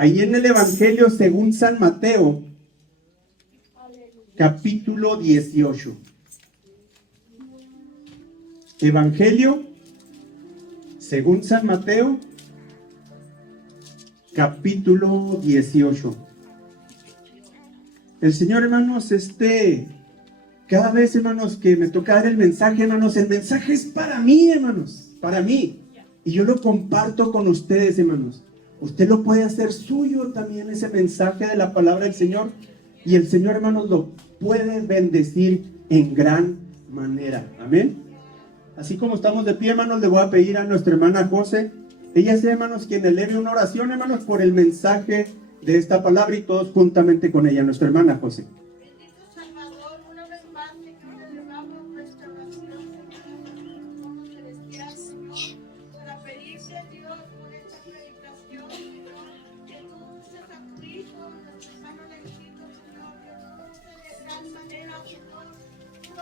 Ahí en el Evangelio según San Mateo, capítulo 18. Evangelio según San Mateo, capítulo 18. El Señor, hermanos, cada vez, hermanos, que me toca dar el mensaje, hermanos, el mensaje es para mí, hermanos, para mí. Y yo lo comparto con ustedes, hermanos. Usted lo puede hacer suyo también, ese mensaje de la palabra del Señor. Y el Señor, hermanos, lo puede bendecir en gran manera. Amén. Así como estamos de pie, hermanos, le voy a pedir a nuestra hermana José. Ella es, hermanos, quien eleve una oración, hermanos, por el mensaje de esta palabra y todos juntamente con ella. Nuestra hermana José. Bendito Salvador, una vez más, Señor, elevamos nuestra oración, Señor, en celestial, Señor, para pedirte, Dios, por esta predicación, Señor, que tú uses a tu Hijo, nuestro hermano elegido, Señor, que tú uses de gran manera, Señor, tú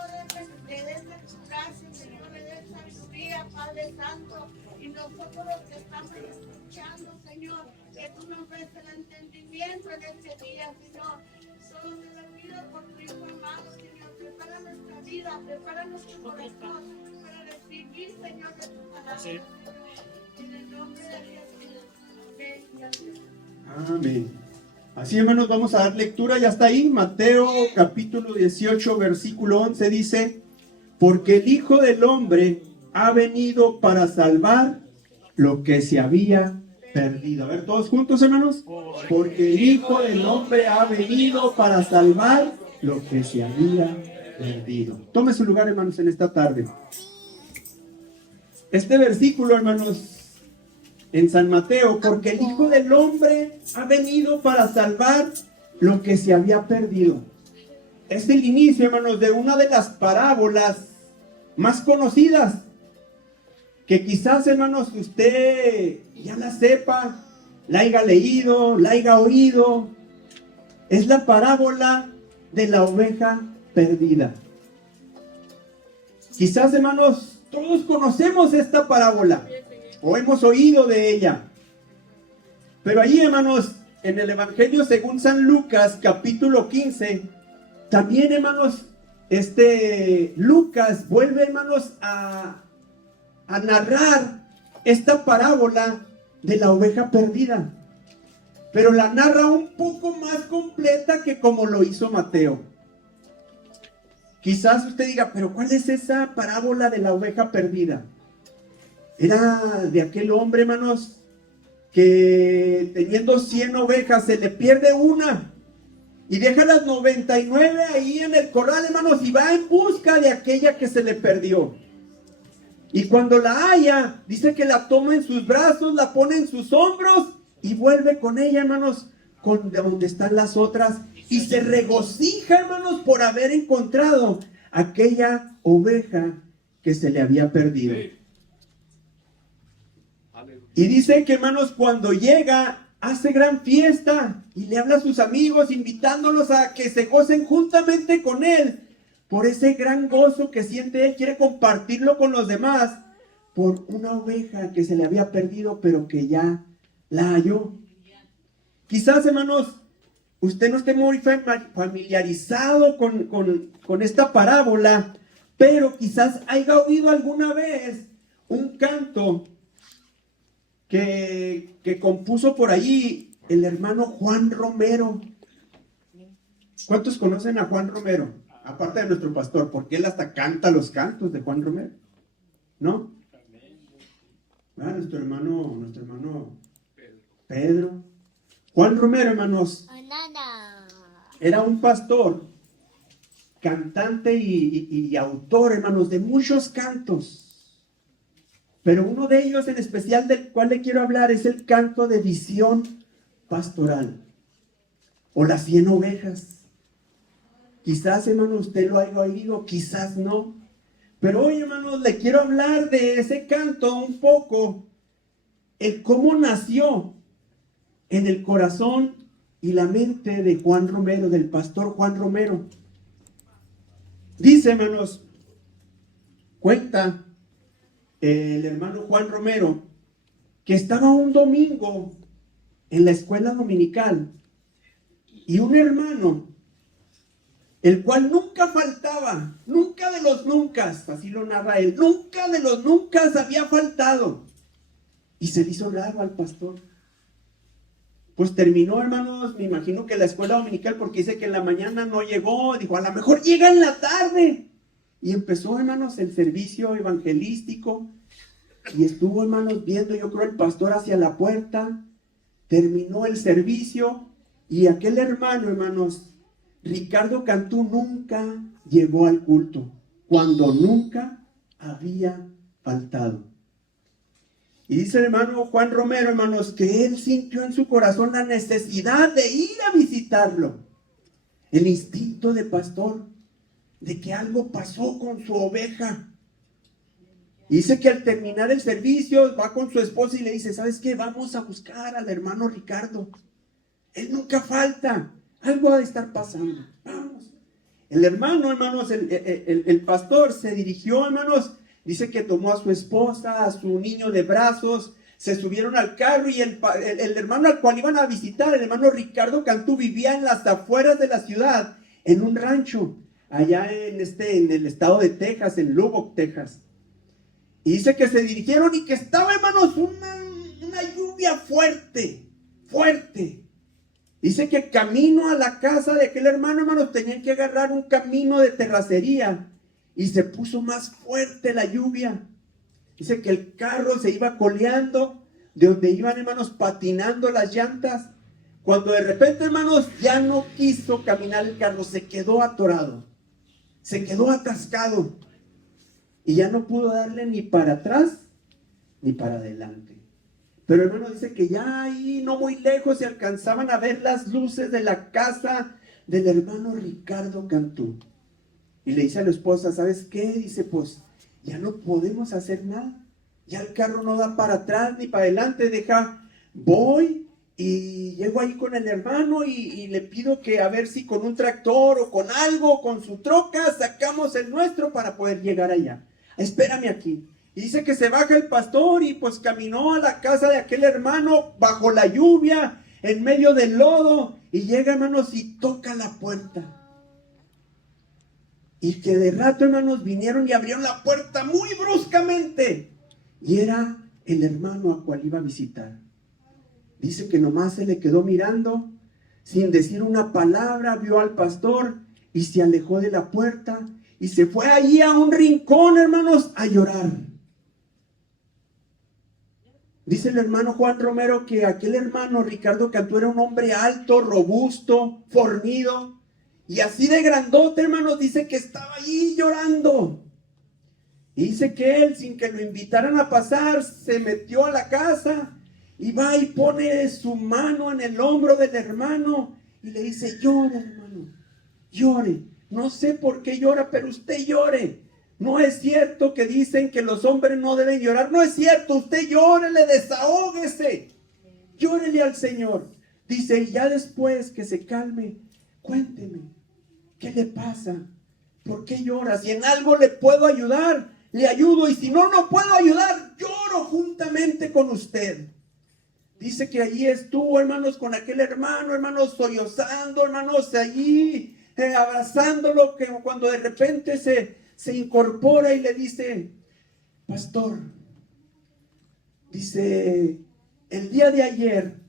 le des tu gracia, Señor, le des sabiduría, Padre Santo, y nosotros los que estamos escuchando, Señor, que tú nos des el entendimiento en este día, Señor. Solo te lo pido por tu Hijo amado, Señor. Prepara nuestra vida, prepara nuestro corazón para recibir, Señor, de tu palabra, Señor. En el nombre de Jesús. Amén y amén. Amén. Así, hermanos, vamos a dar lectura. Ya está ahí. Mateo capítulo 18, versículo 11 dice: porque el Hijo del Hombre ha venido para salvar lo que se había perdido. A ver, todos juntos, hermanos. Porque el Hijo del Hombre ha venido para salvar lo que se había perdido. Tome su lugar, hermanos, en esta tarde. Este versículo, hermanos, en San Mateo: porque el Hijo del Hombre ha venido para salvar lo que se había perdido. Es el inicio, hermanos, de una de las parábolas más conocidas, que quizás, hermanos, usted ya la sepa, la haya leído, la haya oído. Es la parábola de la oveja perdida. Quizás, hermanos, todos conocemos esta parábola o hemos oído de ella. Pero ahí, hermanos, en el Evangelio según San Lucas, capítulo 15, también, hermanos, Lucas vuelve, hermanos, a narrar esta parábola de la oveja perdida, pero la narra un poco más completa que como lo hizo Mateo. Quizás usted diga, pero ¿cuál es esa parábola de la oveja perdida? Era de aquel hombre, hermanos, que teniendo 100 ovejas se le pierde una y deja las 99 ahí en el corral, hermanos, y va en busca de aquella que se le perdió. Y cuando la halla, dice que la toma en sus brazos, la pone en sus hombros y vuelve con ella, hermanos, con donde están las otras, y se regocija, hermanos, por haber encontrado aquella oveja que se le había perdido. Y dice que, hermanos, cuando llega, hace gran fiesta y le habla a sus amigos, invitándolos a que se gocen juntamente con él. Por ese gran gozo que siente él, quiere compartirlo con los demás, por una oveja que se le había perdido, pero que ya la halló. Quizás, hermanos, usted no esté muy familiarizado con esta parábola, pero quizás haya oído alguna vez un canto que compuso por ahí el hermano Juan Romero. ¿Cuántos conocen a Juan Romero? Aparte de nuestro pastor, porque él hasta canta los cantos de Juan Romero, ¿no? Ah, nuestro hermano Pedro. Juan Romero, hermanos, era un pastor, cantante y autor, hermanos, de muchos cantos. Pero uno de ellos en especial, del cual le quiero hablar, es el canto de visión pastoral, o las 100 ovejas. Quizás, hermano, usted lo haya oído, quizás no. Pero hoy, hermanos, le quiero hablar de ese canto un poco, el cómo nació en el corazón y la mente de Juan Romero, del pastor Juan Romero. Dice, hermanos, cuenta el hermano Juan Romero que estaba un domingo en la escuela dominical. Y un hermano, el cual nunca faltaba, nunca de los nunca, así lo narra él, nunca de los nunca había faltado. Y se le hizo raro al pastor. Pues terminó, hermanos, me imagino que la escuela dominical, porque dice que en la mañana no llegó, dijo, a lo mejor llega en la tarde. Y empezó, hermanos, el servicio evangelístico. Y estuvo, hermanos, viendo, yo creo, el pastor hacia la puerta. Terminó el servicio. Y aquel hermano, hermanos, Ricardo Cantú, nunca llegó al culto, cuando nunca había faltado. Y dice el hermano Juan Romero, hermanos, que él sintió en su corazón la necesidad de ir a visitarlo. El instinto de pastor, de que algo pasó con su oveja. Y dice que al terminar el servicio, va con su esposa y le dice, ¿sabes qué? Vamos a buscar al hermano Ricardo. Él nunca falta. Algo ha de estar pasando. Vamos. El hermano, hermanos, el pastor se dirigió, hermanos. Dice que tomó a su esposa, a su niño de brazos, se subieron al carro y el hermano al cual iban a visitar, el hermano Ricardo Cantú, vivía en las afueras de la ciudad, en un rancho, allá en el estado de Texas, en Lubbock, Texas. Y dice que se dirigieron y que estaba, hermanos, una lluvia fuerte. Dice que camino a la casa de aquel hermano, hermanos, tenían que agarrar un camino de terracería. Y se puso más fuerte la lluvia. Dice que el carro se iba coleando, de donde iban, hermanos, patinando las llantas. Cuando de repente, hermanos, ya no quiso caminar el carro, se quedó atorado. Se quedó atascado. Y ya no pudo darle ni para atrás, ni para adelante. Pero, hermano, dice que ya ahí, no muy lejos, se alcanzaban a ver las luces de la casa del hermano Ricardo Cantú. Y le dice a la esposa, ¿sabes qué? Dice, pues ya no podemos hacer nada. Ya el carro no da para atrás ni para adelante. Voy y llego ahí con el hermano y le pido que a ver si con un tractor o con algo, con su troca, sacamos el nuestro para poder llegar allá. Espérame aquí. Y dice que se baja el pastor y pues caminó a la casa de aquel hermano bajo la lluvia, en medio del lodo. Y llega, hermanos, y toca la puerta. Y que de rato, hermanos, vinieron y abrieron la puerta muy bruscamente. Y era el hermano a cual iba a visitar. Dice que nomás se le quedó mirando, sin decir una palabra, vio al pastor y se alejó de la puerta. Y se fue allí a un rincón, hermanos, a llorar. Dice el hermano Juan Romero que aquel hermano Ricardo Cantú era un hombre alto, robusto, fornido. Y así de grandote, hermanos, dice que estaba allí llorando. Y dice que él, sin que lo invitaran a pasar, se metió a la casa y va y pone su mano en el hombro del hermano y le dice, llore, hermano, llore. No sé por qué llora, pero usted llore. No es cierto que dicen que los hombres no deben llorar. No es cierto, usted llórele, desahóguese. Llórele al Señor. Dice, y ya después que se calme, cuénteme. ¿Qué le pasa? ¿Por qué llora? Si en algo le puedo ayudar, le ayudo. Y si no puedo ayudar, lloro juntamente con usted. Dice que allí estuvo, hermanos, con aquel hermano, hermanos, sollozando, hermanos, allí, abrazándolo, que cuando de repente se incorpora y le dice, pastor, dice, el día de ayer,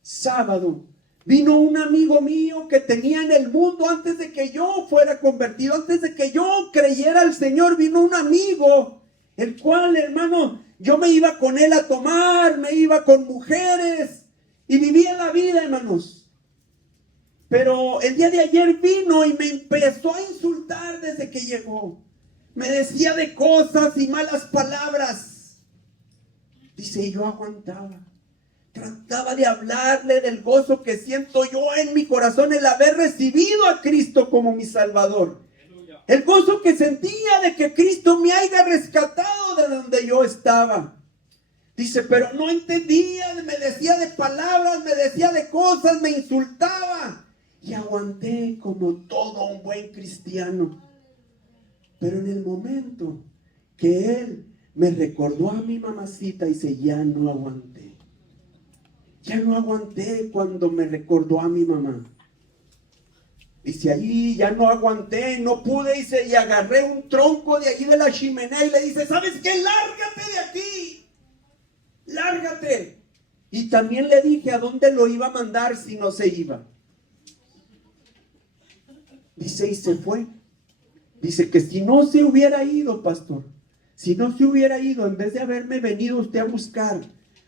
sábado, vino un amigo mío que tenía en el mundo antes de que yo fuera convertido, antes de que yo creyera al Señor, vino un amigo, el cual, hermano, yo me iba con él a tomar, me iba con mujeres y vivía la vida, hermanos. Pero el día de ayer vino y me empezó a insultar desde que llegó. Me decía de cosas y malas palabras. Dice, y yo aguantaba. Trataba de hablarle del gozo que siento yo en mi corazón el haber recibido a Cristo como mi Salvador. El gozo que sentía de que Cristo me haya rescatado de donde yo estaba. Dice, pero no entendía, me decía de palabras, me decía de cosas, me insultaba. Y aguanté como todo un buen cristiano. Pero en el momento que él me recordó a mi mamacita, dice, ya no aguanté. ya no aguanté cuando me recordó a mi mamá. Dice, ahí ya no aguanté, no pude, dice, y agarré un tronco de allí de la chimenea y le dice, ¿sabes qué? Lárgate de aquí, lárgate. Y también le dije a dónde lo iba a mandar si no se iba. Dice, y se fue. Dice que si no se hubiera ido, pastor, si no se hubiera ido, en vez de haberme venido usted a buscar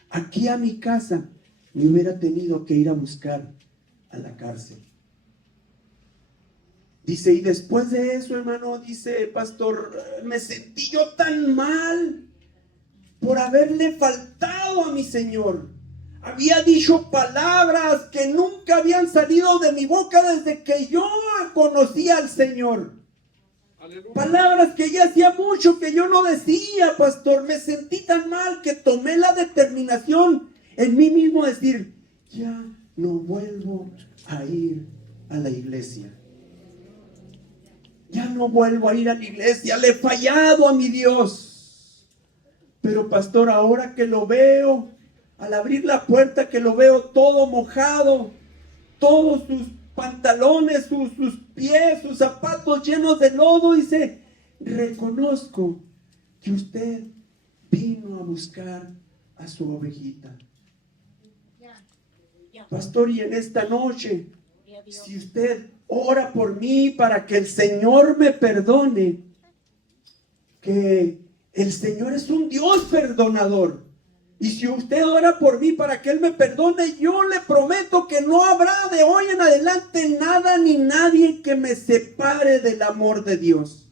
aquí a mi casa, me hubiera tenido que ir a buscar a la cárcel. Dice, y después de eso, hermano, dice, pastor, me sentí yo tan mal por haberle faltado a mi Señor. Había dicho palabras que nunca habían salido de mi boca desde que yo conocía al Señor. Aleluya. Palabras que ya hacía mucho que yo no decía, pastor. Me sentí tan mal que tomé la determinación en mí mismo de decir, ya no vuelvo a ir a la iglesia. Ya no vuelvo a ir a la iglesia, le he fallado a mi Dios. Pero pastor, ahora que lo veo, al abrir la puerta que lo veo todo mojado, todos sus pantalones, sus pies, sus zapatos llenos de lodo, dice, reconozco que usted vino a buscar a su ovejita. Pastor, y en esta noche, si usted ora por mí para que el Señor me perdone, que el Señor es un Dios perdonador. Y si usted ora por mí para que Él me perdone, yo le prometo que no habrá de hoy en adelante nada ni nadie que me separe del amor de Dios.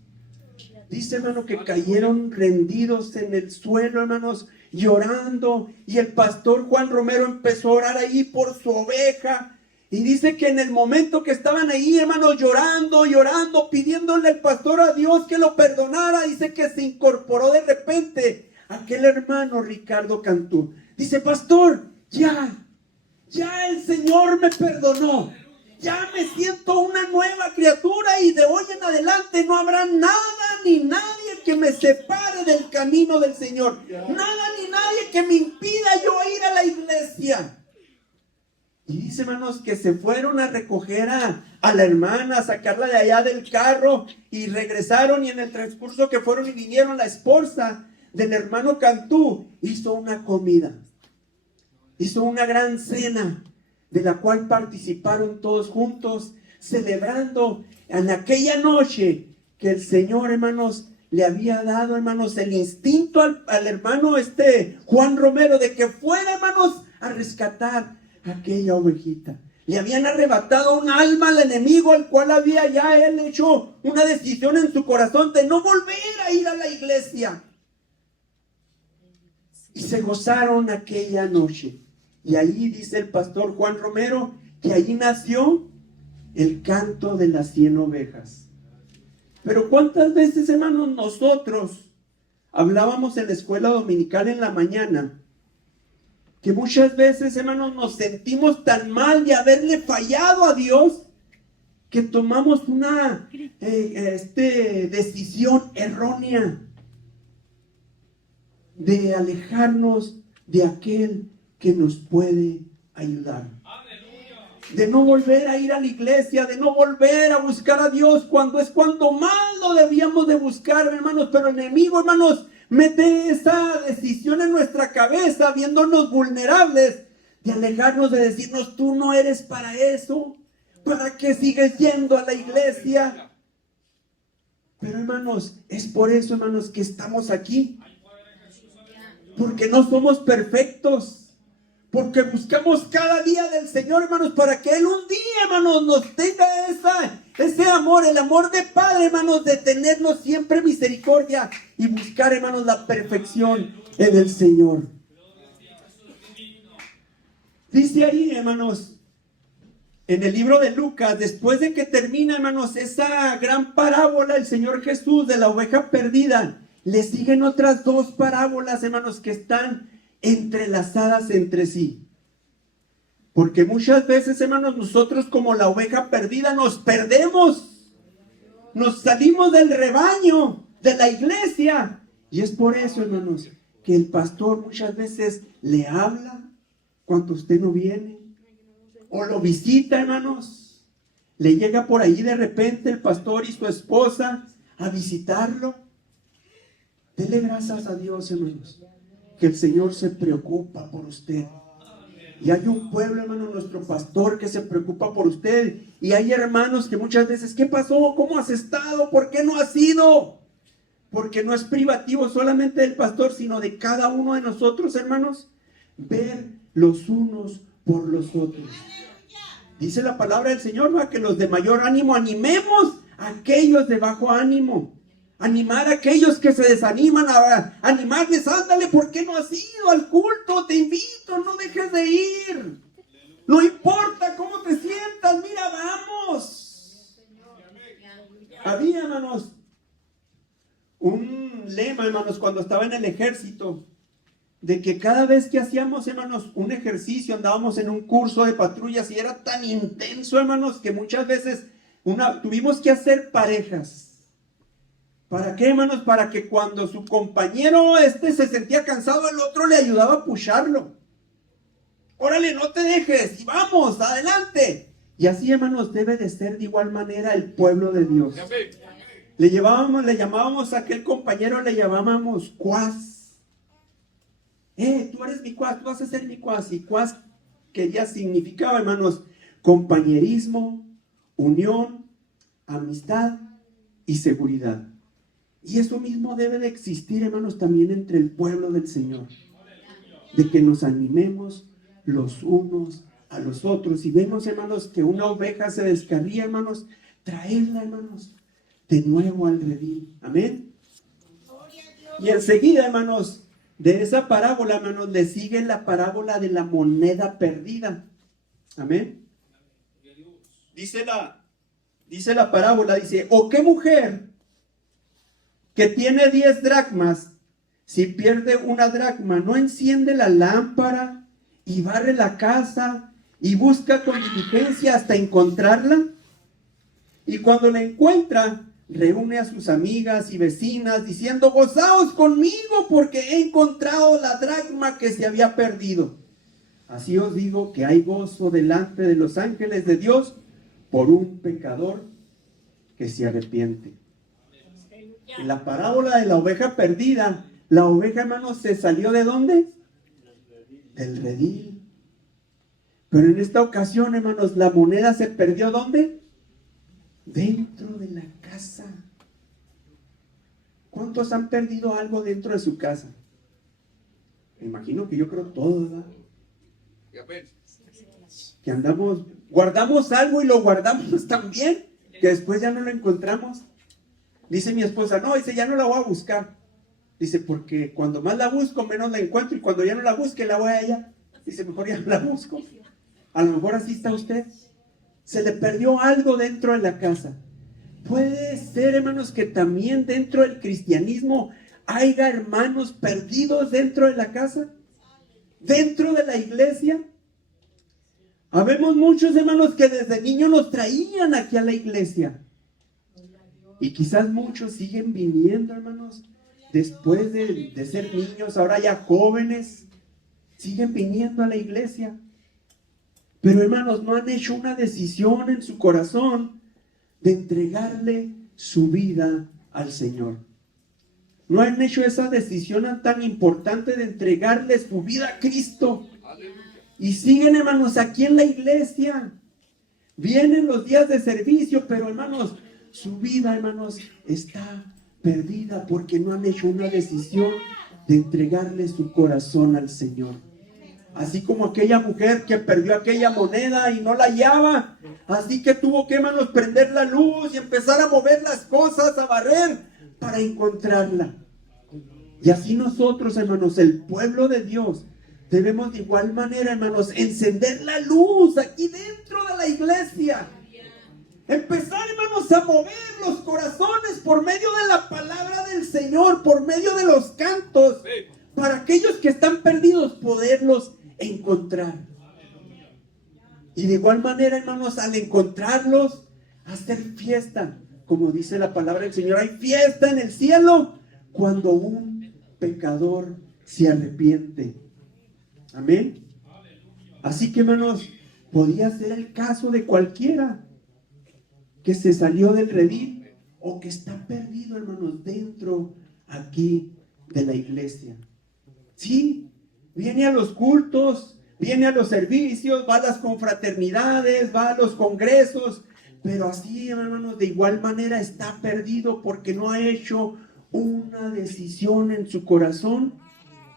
Dice, hermano, que cayeron rendidos en el suelo, hermanos, llorando. Y el pastor Juan Romero empezó a orar ahí por su oveja. Y dice que en el momento que estaban ahí, hermanos, llorando, pidiéndole al pastor a Dios que lo perdonara, dice que se incorporó de repente aquel hermano Ricardo Cantú. Dice, pastor, ya el Señor me perdonó. Ya me siento una nueva criatura y de hoy en adelante no habrá nada ni nadie que me separe del camino del Señor. Nada ni nadie que me impida yo ir a la iglesia. Y dice, hermanos, que se fueron a recoger a la hermana, a sacarla de allá del carro y regresaron, y en el transcurso que fueron y vinieron, la esposa del hermano Cantú hizo una comida, hizo una gran cena de la cual participaron todos juntos, celebrando en aquella noche que el Señor, hermanos, le había dado, hermanos, el instinto al hermano Juan Romero de que fuera, hermanos, a rescatar aquella ovejita. Le habían arrebatado un alma al enemigo, al cual había ya él hecho una decisión en su corazón de no volver a ir a la iglesia. Y se gozaron aquella noche. Y ahí dice el pastor Juan Romero que allí nació el canto de las 100 ovejas. Pero ¿cuántas veces, hermanos, nosotros hablábamos en la escuela dominical en la mañana? Que muchas veces, hermanos, nos sentimos tan mal de haberle fallado a Dios que tomamos una decisión errónea de alejarnos de aquel que nos puede ayudar. De no volver a ir a la iglesia, de no volver a buscar a Dios cuando más lo debíamos de buscar, hermanos. Pero el enemigo, hermanos, mete esa decisión en nuestra cabeza, viéndonos vulnerables, de alejarnos, de decirnos, tú no eres para eso, ¿para qué sigues yendo a la iglesia? Pero, hermanos, es por eso, hermanos, que estamos aquí, porque no somos perfectos, porque buscamos cada día del Señor, hermanos, para que Él un día, hermanos, nos tenga ese amor, el amor de Padre, hermanos, de tenernos siempre misericordia y buscar, hermanos, la perfección en el Señor. Dice ahí, hermanos, en el libro de Lucas, después de que termina, hermanos, esa gran parábola, el Señor Jesús de la oveja perdida, le siguen otras 2 parábolas, hermanos, que están entrelazadas entre sí. Porque muchas veces, hermanos, nosotros como la oveja perdida nos perdemos, nos salimos del rebaño, de la iglesia. Y es por eso, hermanos, que el pastor muchas veces le habla, cuando usted no viene. O lo visita, hermanos. Le llega por ahí de repente el pastor y su esposa a visitarlo. Dele gracias a Dios, hermanos, que el Señor se preocupa por usted. Y hay un pueblo, hermano, nuestro pastor, que se preocupa por usted. Y hay hermanos que muchas veces, ¿qué pasó? ¿Cómo has estado? ¿Por qué no has ido? Porque no es privativo solamente del pastor, sino de cada uno de nosotros, hermanos, ver los unos por los otros. Dice la palabra del Señor, ¿va? Que los de mayor ánimo animemos a aquellos de bajo ánimo. Animar a aquellos que se desaniman, a animarles, ándale, ¿por qué no has ido al culto? Te invito, no dejes de ir. No importa cómo te sientas, mira, vamos. Había, hermanos, un lema, hermanos, cuando estaba en el ejército, de que cada vez que hacíamos, hermanos, un ejercicio, andábamos en un curso de patrullas y era tan intenso, hermanos, que muchas veces tuvimos que hacer parejas. ¿Para qué, hermanos? Para que cuando su compañero se sentía cansado, el otro le ayudaba a pusharlo. Órale, no te dejes y vamos, adelante. Y así, hermanos, debe de ser de igual manera el pueblo de Dios. Le llamábamos a aquel compañero, le llamábamos cuas. Tú eres mi cuas, tú vas a ser mi cuas. Y cuas, que ya significaba, hermanos, compañerismo, unión, amistad y seguridad. Y eso mismo debe de existir, hermanos, también entre el pueblo del Señor. De que nos animemos los unos a los otros. Y vemos, hermanos, que una oveja se descarría, hermanos, traerla, hermanos, de nuevo al redil. Amén. Y enseguida, hermanos, de esa parábola, hermanos, le sigue la parábola de la moneda perdida. Amén. Dice la parábola, dice, ¿o qué mujer que tiene 10 dracmas, si pierde una dracma, no enciende la lámpara y barre la casa y busca con diligencia hasta encontrarla? Y cuando la encuentra, reúne a sus amigas y vecinas diciendo, gozaos conmigo porque he encontrado la dracma que se había perdido. Así os digo que hay gozo delante de los ángeles de Dios por un pecador que se arrepiente. En la parábola de la oveja perdida, la oveja, hermanos, se salió ¿de dónde? Del redil. Pero en esta ocasión, hermanos, la moneda se perdió ¿dónde? Dentro de la casa. ¿Cuántos han perdido algo dentro de su casa? Me imagino que yo creo todo, ¿verdad? Que guardamos algo y lo guardamos tan bien que después ya no lo encontramos. Dice mi esposa, no, dice, ya no la voy a buscar. Dice, porque cuando más la busco, menos la encuentro. Y cuando ya no la busque, la voy allá. Dice, mejor ya no la busco. A lo mejor así está usted. Se le perdió algo dentro de la casa. Puede ser, hermanos, que también dentro del cristianismo haya hermanos perdidos dentro de la casa. Dentro de la iglesia. Habemos muchos, hermanos, que desde niños nos traían aquí a la iglesia. Y quizás muchos siguen viniendo, hermanos, después de ser niños, ahora ya jóvenes, siguen viniendo a la iglesia. Pero, hermanos, no han hecho una decisión en su corazón de entregarle su vida al Señor. No han hecho esa decisión tan importante de entregarle su vida a Cristo. Y siguen, hermanos, aquí en la iglesia. Vienen los días de servicio, pero, hermanos, su vida, hermanos, está perdida porque no han hecho una decisión de entregarle su corazón al Señor. Así como aquella mujer que perdió aquella moneda y no la hallaba. Así que tuvo que, hermanos, prender la luz y empezar a mover las cosas, a barrer para encontrarla. Y así nosotros, hermanos, el pueblo de Dios, debemos de igual manera, hermanos, encender la luz aquí dentro de la iglesia. Empezar, hermanos, a mover los corazones por medio de la palabra del Señor, por medio de los cantos, para aquellos que están perdidos, poderlos encontrar. Y de igual manera, hermanos, al encontrarlos, hacer fiesta. Como dice la palabra del Señor, hay fiesta en el cielo cuando un pecador se arrepiente. Amén. Así que, hermanos, podría ser el caso de cualquiera que se salió del redil o que está perdido, hermanos, dentro aquí de la iglesia. Sí, viene a los cultos, viene a los servicios, va a las confraternidades, va a los congresos, pero así, hermanos, de igual manera está perdido porque no ha hecho una decisión en su corazón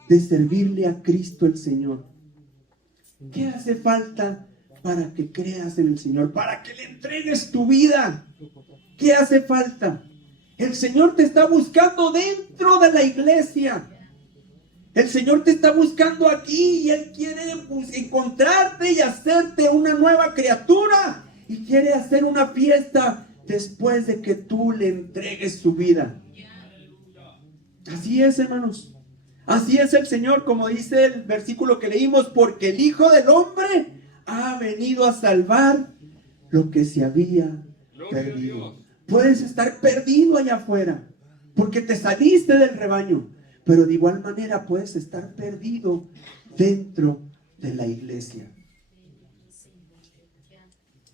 de servirle a Cristo el Señor. ¿Qué hace falta para que creas en el Señor? Para que le entregues tu vida. ¿Qué hace falta? El Señor te está buscando dentro de la iglesia. El Señor te está buscando aquí y Él quiere encontrarte y hacerte una nueva criatura. Y quiere hacer una fiesta después de que tú le entregues tu vida. Así es, hermanos. Así es el Señor, como dice el versículo que leímos, porque el Hijo del Hombre ha venido a salvar lo que se había perdido. Puedes estar perdido allá afuera, porque te saliste del rebaño, pero de igual manera puedes estar perdido dentro de la iglesia.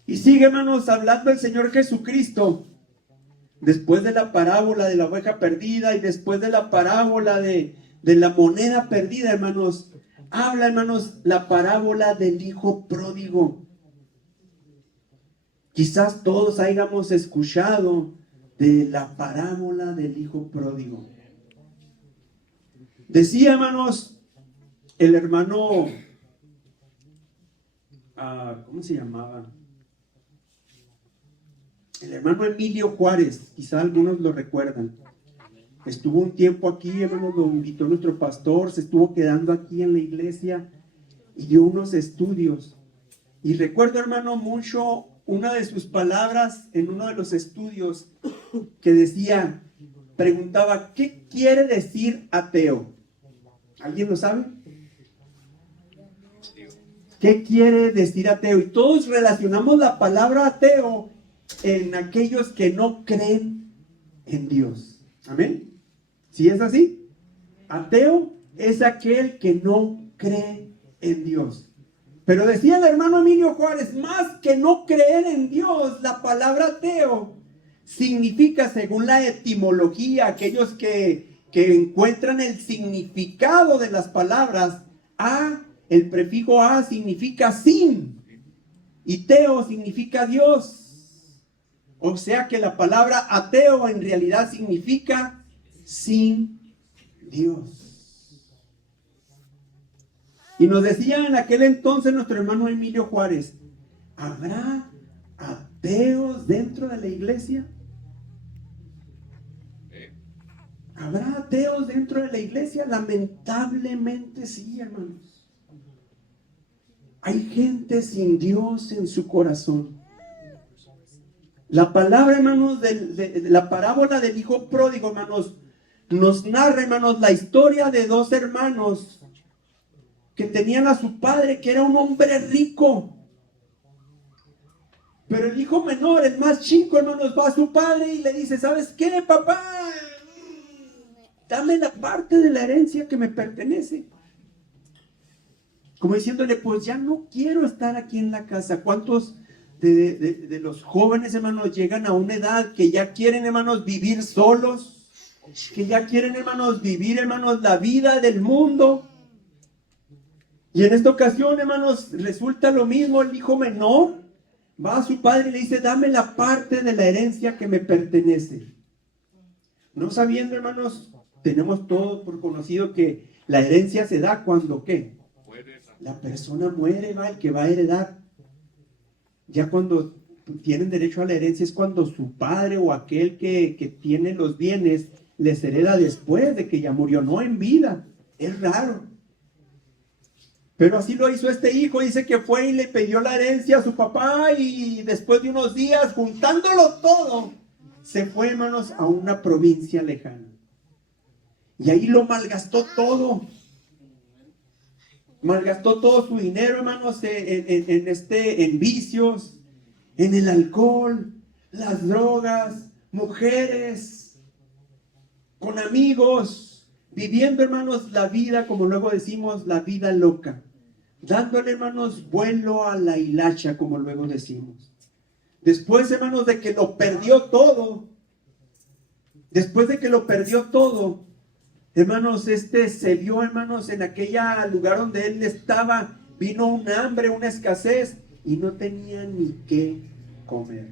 Y sigue, hermanos, hablando el Señor Jesucristo, después de la parábola de la oveja perdida y después de la parábola de la moneda perdida, hermanos, habla, hermanos, la parábola del hijo pródigo. Quizás todos hayamos escuchado de la parábola del hijo pródigo. Decía, hermanos, el hermano, ¿cómo se llamaba? El hermano Emilio Juárez, quizás algunos lo recuerdan. Estuvo un tiempo aquí, hermanos, lo invitó nuestro pastor, se estuvo quedando aquí en la iglesia y dio unos estudios. Y recuerdo, hermano, mucho una de sus palabras en uno de los estudios que decía, preguntaba, ¿qué quiere decir ateo? ¿Alguien lo sabe? ¿Qué quiere decir ateo? Y todos relacionamos la palabra ateo en aquellos que no creen en Dios. ¿Amén? ¿Sí es así? Ateo es aquel que no cree en Dios. Pero decía el hermano Emilio Juárez, más que no creer en Dios, la palabra ateo significa, según la etimología, aquellos que encuentran el significado de las palabras, el prefijo a significa sin, y teo significa Dios. O sea que la palabra ateo en realidad significa sin Dios. Y nos decía en aquel entonces nuestro hermano Emilio Juárez, ¿habrá ateos dentro de la iglesia? ¿Habrá ateos dentro de la iglesia? Lamentablemente sí, hermanos. Hay gente sin Dios en su corazón. La palabra, hermanos, de la parábola del hijo pródigo, hermanos, nos narra, hermanos, la historia de dos hermanos que tenían a su padre, que era un hombre rico. Pero el hijo menor, el más chico, hermanos, va a su padre y le dice, ¿sabes qué, papá? Dame la parte de la herencia que me pertenece. Como diciéndole, pues ya no quiero estar aquí en la casa. ¿Cuántos de los jóvenes, hermanos, llegan a una edad que ya quieren, hermanos, vivir solos? Que ya quieren, hermanos, vivir, hermanos, la vida del mundo. Y en esta ocasión, hermanos, resulta lo mismo. El hijo menor va a su padre y le dice, dame la parte de la herencia que me pertenece. No sabiendo, hermanos, tenemos todo por conocido que la herencia se da cuando, ¿qué? La persona muere, va, el que va a heredar. Ya cuando tienen derecho a la herencia es cuando su padre o aquel que tiene los bienes les hereda después de que ya murió, no en vida. Es raro. Pero así lo hizo este hijo. Dice que fue y le pidió la herencia a su papá y después de unos días, juntándolo todo, se fue, hermanos, a una provincia lejana. Y ahí lo malgastó todo. Malgastó todo su dinero, hermanos, en vicios, en el alcohol, las drogas, mujeres, con amigos, viviendo, hermanos, la vida, como luego decimos, la vida loca. dándole, hermanos, vuelo a la hilacha, como luego decimos. Después, hermanos, de que lo perdió todo, hermanos, se vio, hermanos, en aquel lugar donde él estaba, vino un hambre, una escasez, y no tenía ni qué comer.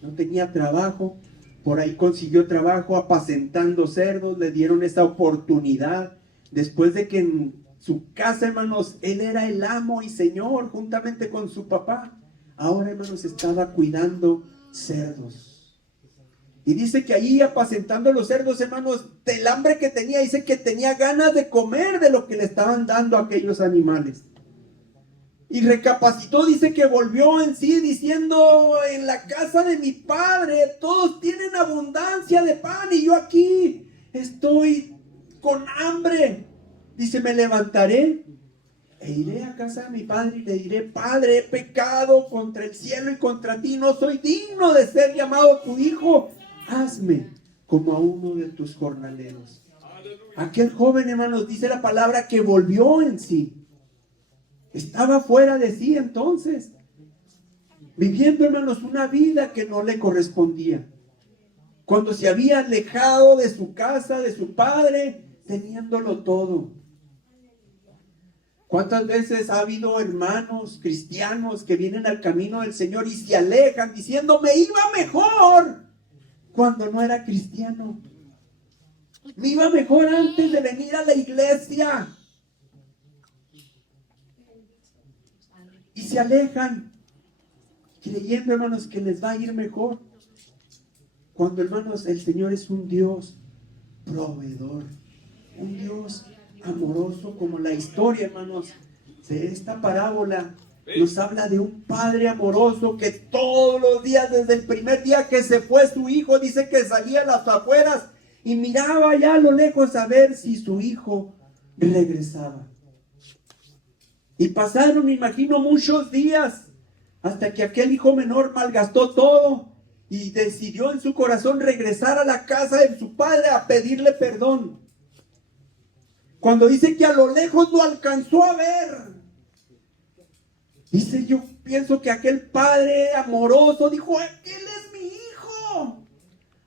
No tenía trabajo. Por ahí consiguió trabajo apacentando cerdos, le dieron esa oportunidad. Después de que en su casa, hermanos, él era el amo y señor, juntamente con su papá. Ahora, hermanos, estaba cuidando cerdos. Y dice que ahí apacentando los cerdos, hermanos, del hambre que tenía, dice que tenía ganas de comer de lo que le estaban dando a aquellos animales. Y recapacitó, dice que volvió en sí diciendo: en la casa de mi padre todos tienen abundancia de pan y yo aquí estoy con hambre. Dice: me levantaré e iré a casa de mi padre y le diré: Padre, he pecado contra el cielo y contra ti, no soy digno de ser llamado tu hijo. Hazme como a uno de tus jornaleros. Aquel joven, hermanos, dice la palabra que volvió en sí. Estaba fuera de sí entonces, viviendo, hermanos, una vida que no le correspondía. Cuando se había alejado de su casa, de su padre, teniéndolo todo. ¿Cuántas veces ha habido hermanos cristianos que vienen al camino del Señor y se alejan diciendo: me iba mejor cuando no era cristiano? Me iba mejor antes de venir a la iglesia. Y se alejan creyendo, hermanos, que les va a ir mejor. Cuando, hermanos, el Señor es un Dios proveedor, un Dios amoroso, como la historia, hermanos, de esta parábola nos habla de un padre amoroso que todos los días, desde el primer día que se fue su hijo, dice que salía a las afueras y miraba allá a lo lejos a ver si su hijo regresaba. Y pasaron, me imagino, muchos días hasta que aquel hijo menor malgastó todo y decidió en su corazón regresar a la casa de su padre a pedirle perdón. Cuando dice que a lo lejos lo alcanzó a ver, dice: yo pienso que aquel padre amoroso dijo: él es mi hijo.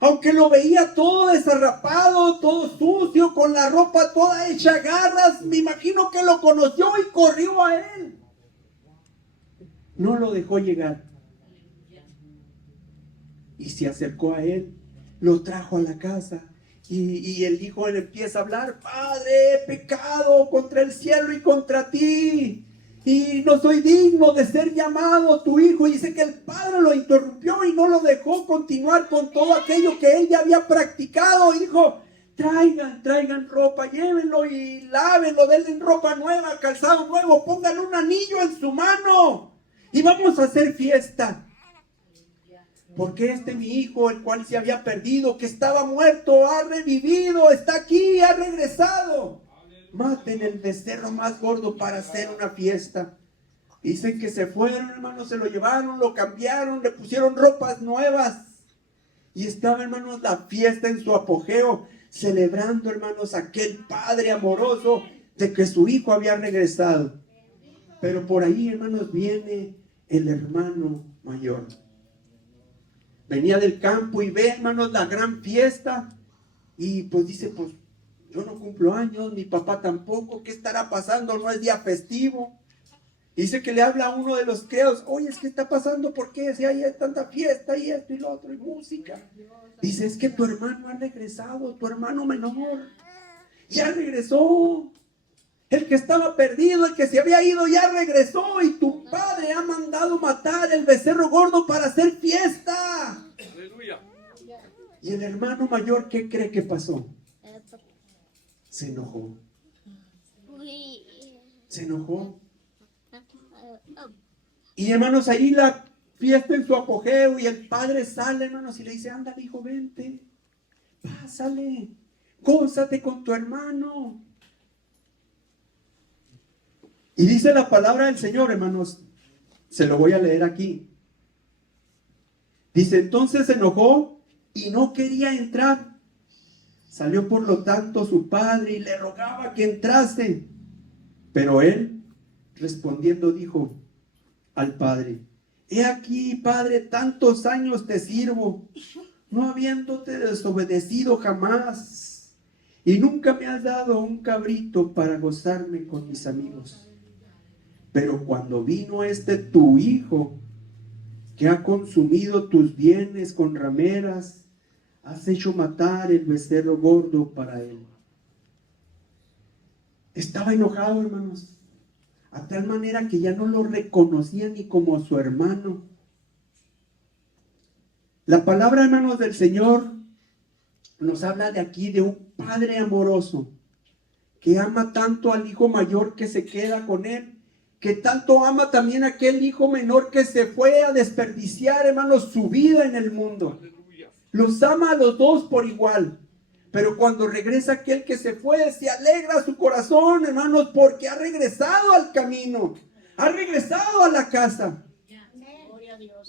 Aunque lo veía todo desarrapado, todo sucio, con la ropa toda hecha garras, me imagino que lo conoció y corrió a él. No lo dejó llegar. Y se acercó a él, lo trajo a la casa. Y el hijo le empieza a hablar: Padre, he pecado contra el cielo y contra ti, y no soy digno de ser llamado tu hijo. Y dice que el padre lo interrumpió y no lo dejó continuar con todo aquello que él ya había practicado. Y dijo: traigan ropa, llévenlo y lávenlo, denle ropa nueva, calzado nuevo, pónganle un anillo en su mano y vamos a hacer fiesta. Porque mi hijo, el cual se había perdido, que estaba muerto, ha revivido, está aquí, ha regresado. Maten el becerro más gordo para hacer una fiesta. Dicen que se fueron, hermanos, se lo llevaron, lo cambiaron, le pusieron ropas nuevas. Y estaba, hermanos, la fiesta en su apogeo, celebrando, hermanos, aquel padre amoroso de que su hijo había regresado. Pero por ahí, hermanos, viene el hermano mayor. Venía del campo y ve, hermanos, la gran fiesta. Y pues dice: pues yo no cumplo años, mi papá tampoco, ¿qué estará pasando? No es día festivo. Dice que le habla a uno de los criados: oye, ¿qué está pasando? ¿Por qué? Si hay tanta fiesta y esto y lo otro y música. Dice: es que tu hermano ha regresado, tu hermano menor. Ya regresó. El que estaba perdido, el que se había ido, ya regresó. Y tu padre ha mandado matar el becerro gordo para hacer fiesta. Aleluya. Y el hermano mayor, ¿qué cree que pasó? Se enojó. Se enojó. Y, hermanos, ahí la fiesta en su apogeo. Y el padre sale, hermanos, y le dice: ándale, hijo, vente. Pásale. Gózate con tu hermano. Y dice la palabra del Señor, hermanos, se lo voy a leer aquí. Dice: entonces se enojó y no quería entrar. Salió por lo tanto su padre y le rogaba que entrase. Pero él, respondiendo dijo al padre: he aquí, padre, tantos años te sirvo, no habiéndote desobedecido jamás, y nunca me has dado un cabrito para gozarme con mis amigos. Pero cuando vino tu hijo, que ha consumido tus bienes con rameras, has hecho matar el becerro gordo para él. Estaba enojado, hermanos, a tal manera que ya no lo reconocía ni como su hermano. La palabra, hermanos, del Señor nos habla de aquí de un padre amoroso que ama tanto al hijo mayor que se queda con él, que tanto ama también a aquel hijo menor que se fue a desperdiciar, hermanos, su vida en el mundo. Los ama a los dos por igual. Pero cuando regresa aquel que se fue, se alegra su corazón, hermanos, porque ha regresado al camino, ha regresado a la casa.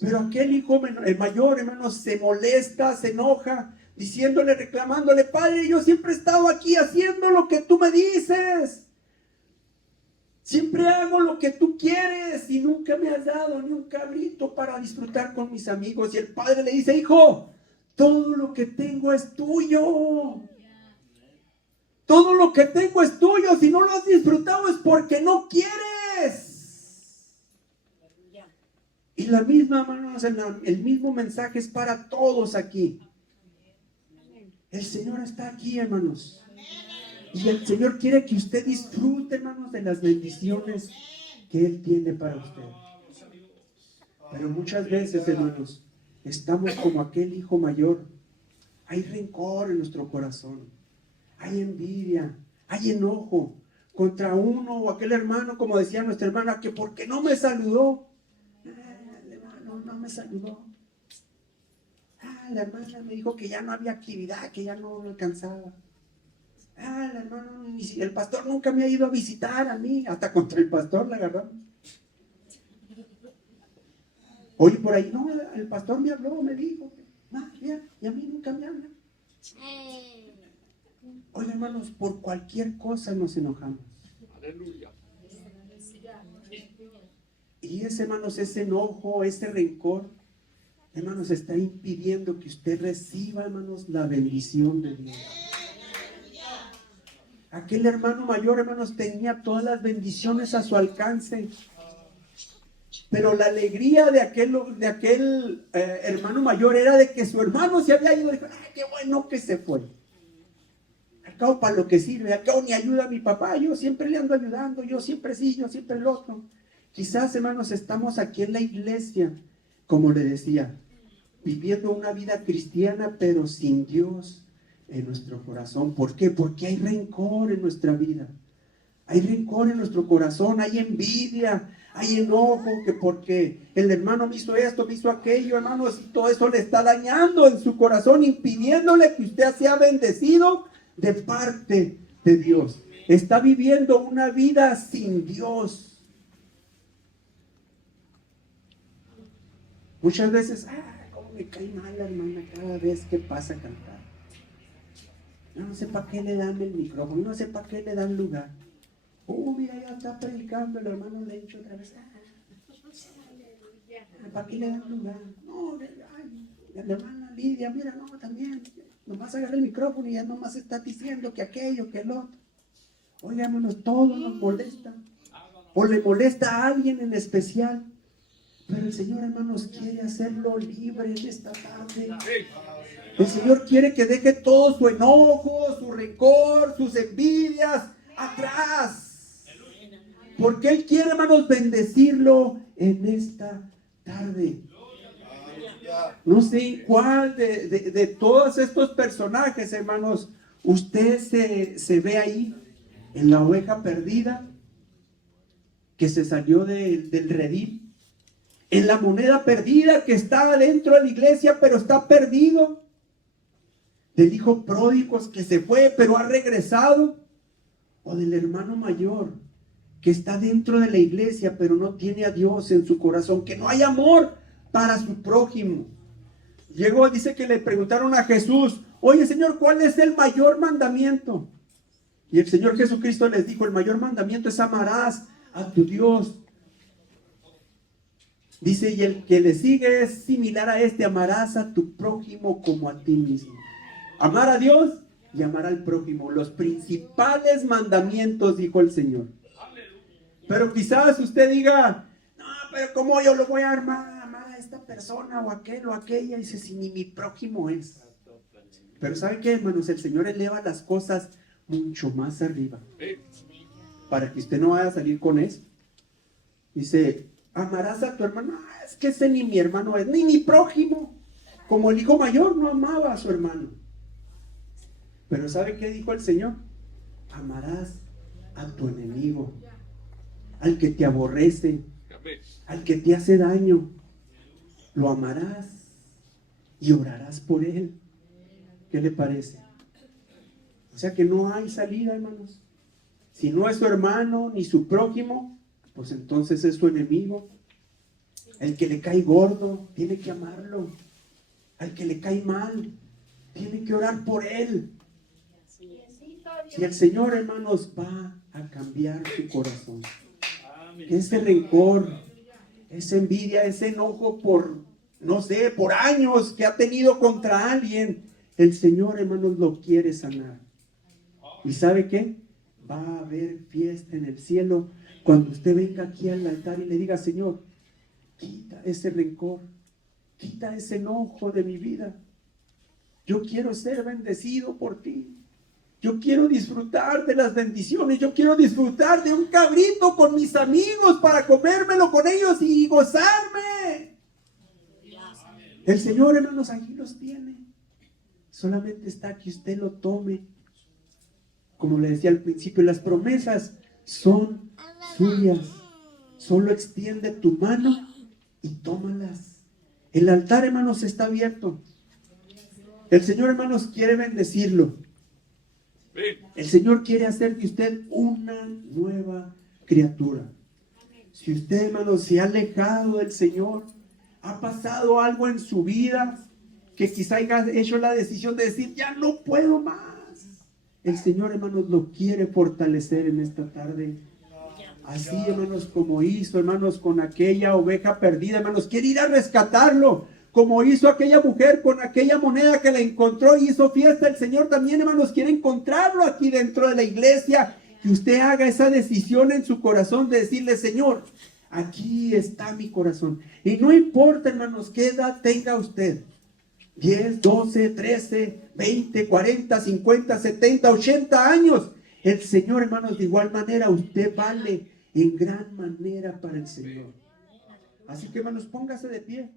Pero aquel hijo el mayor, hermanos, se molesta, se enoja, diciéndole, reclamándole: padre, yo siempre he estado aquí haciendo lo que tú me dices. Siempre hago lo que tú quieres y nunca me has dado ni un cabrito para disfrutar con mis amigos. Y el padre le dice: hijo, todo lo que tengo es tuyo. Todo lo que tengo es tuyo. Si no lo has disfrutado es porque no quieres. Y la misma, hermanos, el mismo mensaje es para todos aquí. El Señor está aquí, hermanos. Y el Señor quiere que usted disfrute, hermanos, de las bendiciones que Él tiene para usted. Pero muchas veces, hermanos, estamos como aquel hijo mayor. Hay rencor en nuestro corazón. Hay envidia, hay enojo contra uno o aquel hermano, como decía nuestra hermana, que porque no me saludó. El hermano no me saludó. La hermana me dijo que ya no había actividad, que ya no alcanzaba. El hermano, el pastor nunca me ha ido a visitar a mí. Hasta contra el pastor la agarramos. Oye, por ahí, no, el pastor me habló, me dijo, mira, y a mí nunca me habla. Oye, hermanos, por cualquier cosa nos enojamos. Aleluya. Y ese, hermanos, ese enojo, ese rencor, hermanos, está impidiendo que usted reciba, hermanos, la bendición de Dios. Aquel hermano mayor, hermanos, tenía todas las bendiciones a su alcance. Pero la alegría de aquel hermano mayor era de que su hermano se había ido. Dijo: qué bueno que se fue. Al cabo, para lo que sirve. Al cabo, ni ayuda a mi papá. Yo siempre le ando ayudando. Yo siempre sí, yo siempre el otro. Quizás, hermanos, estamos aquí en la iglesia, como le decía, viviendo una vida cristiana, pero sin Dios en nuestro corazón. ¿Por qué? Porque hay rencor en nuestra vida. Hay rencor en nuestro corazón, hay envidia, hay enojo, que porque el hermano me hizo esto, me hizo aquello, hermanos, y todo eso le está dañando en su corazón, impidiéndole que usted sea bendecido de parte de Dios. Está viviendo una vida sin Dios. Muchas veces, cómo me cae mal la hermana cada vez que pasa a cantar. Yo no sé para qué le dan el micrófono, no sé para qué le dan lugar. Mira, ya está predicando, el hermano le ha dicho otra vez: ¿para qué le dan lugar? No, la hermana Lidia, mira, no, también, nomás agarra el micrófono y ya nomás está diciendo que aquello, que el otro. Oigámonos, todo nos molesta. O le molesta a alguien en especial. Pero el Señor, hermanos, quiere hacerlo libre en esta tarde. El Señor quiere que deje todo su enojo, su rencor, sus envidias atrás. Porque Él quiere, hermanos, bendecirlo en esta tarde. No sé cuál de todos estos personajes, hermanos, usted se ve ahí en la oveja perdida que se salió del redil, en la moneda perdida que está dentro de la iglesia pero está perdido, del hijo pródigo que se fue pero ha regresado, o del hermano mayor que está dentro de la iglesia pero no tiene a Dios en su corazón, que no hay amor para su prójimo. Dice que le preguntaron a Jesús: oye, Señor, ¿cuál es el mayor mandamiento? Y el Señor Jesucristo les dijo: el mayor mandamiento es amarás a tu Dios. Dice, y el que le sigue es similar a este: amarás a tu prójimo como a ti mismo. Amar a Dios y amar al prójimo, los principales mandamientos, dijo el Señor. Pero quizás usted diga, no, pero ¿cómo yo lo voy a amar a esta persona o aquel o aquella? Y dice, si ni mi prójimo es. Pero ¿saben qué, hermanos? El Señor eleva las cosas mucho más arriba, para que usted no vaya a salir con eso. Dice, amarás a tu hermano. Ah, es que ese ni mi hermano es, ni mi prójimo. Como el hijo mayor no amaba a su hermano. Pero ¿sabe qué dijo el Señor? Amarás a tu enemigo, al que te aborrece, al que te hace daño. Lo amarás y orarás por él. ¿Qué le parece? O sea que no hay salida, hermanos. Si no es su hermano ni su prójimo, pues entonces es su enemigo. El que le cae gordo, tiene que amarlo. Al que le cae mal, tiene que orar por él. Y el Señor, hermanos, va a cambiar su corazón. Ese rencor, esa envidia, ese enojo por, no sé, por años que ha tenido contra alguien, el Señor, hermanos, lo quiere sanar. ¿Y sabe qué? Va a haber fiesta en el cielo cuando usted venga aquí al altar y le diga, Señor, quita ese rencor, quita ese enojo de mi vida. Yo quiero ser bendecido por ti. Yo quiero disfrutar de las bendiciones. Yo quiero disfrutar de un cabrito con mis amigos para comérmelo con ellos y gozarme. El Señor, hermanos, aquí los tiene. Solamente está que usted lo tome. Como le decía al principio, las promesas son suyas. Solo extiende tu mano y tómalas. El altar, hermanos, está abierto. El Señor, hermanos, quiere bendecirlo. El Señor quiere hacer de usted una nueva criatura. Si usted, hermanos, se ha alejado del Señor, ha pasado algo en su vida que quizá haya hecho la decisión de decir, ya no puedo más. El Señor, hermanos, lo quiere fortalecer en esta tarde. Así, hermanos, como hizo, hermanos, con aquella oveja perdida, hermanos, quiere ir a rescatarlo. Como hizo aquella mujer con aquella moneda que la encontró y hizo fiesta, el Señor también, hermanos, quiere encontrarlo aquí dentro de la iglesia. Que usted haga esa decisión en su corazón de decirle, Señor, aquí está mi corazón. Y no importa, hermanos, qué edad tenga usted. 10, 12, 13, 20, 40, 50, 70, 80 años. El Señor, hermanos, de igual manera, usted vale en gran manera para el Señor. Así que, hermanos, póngase de pie.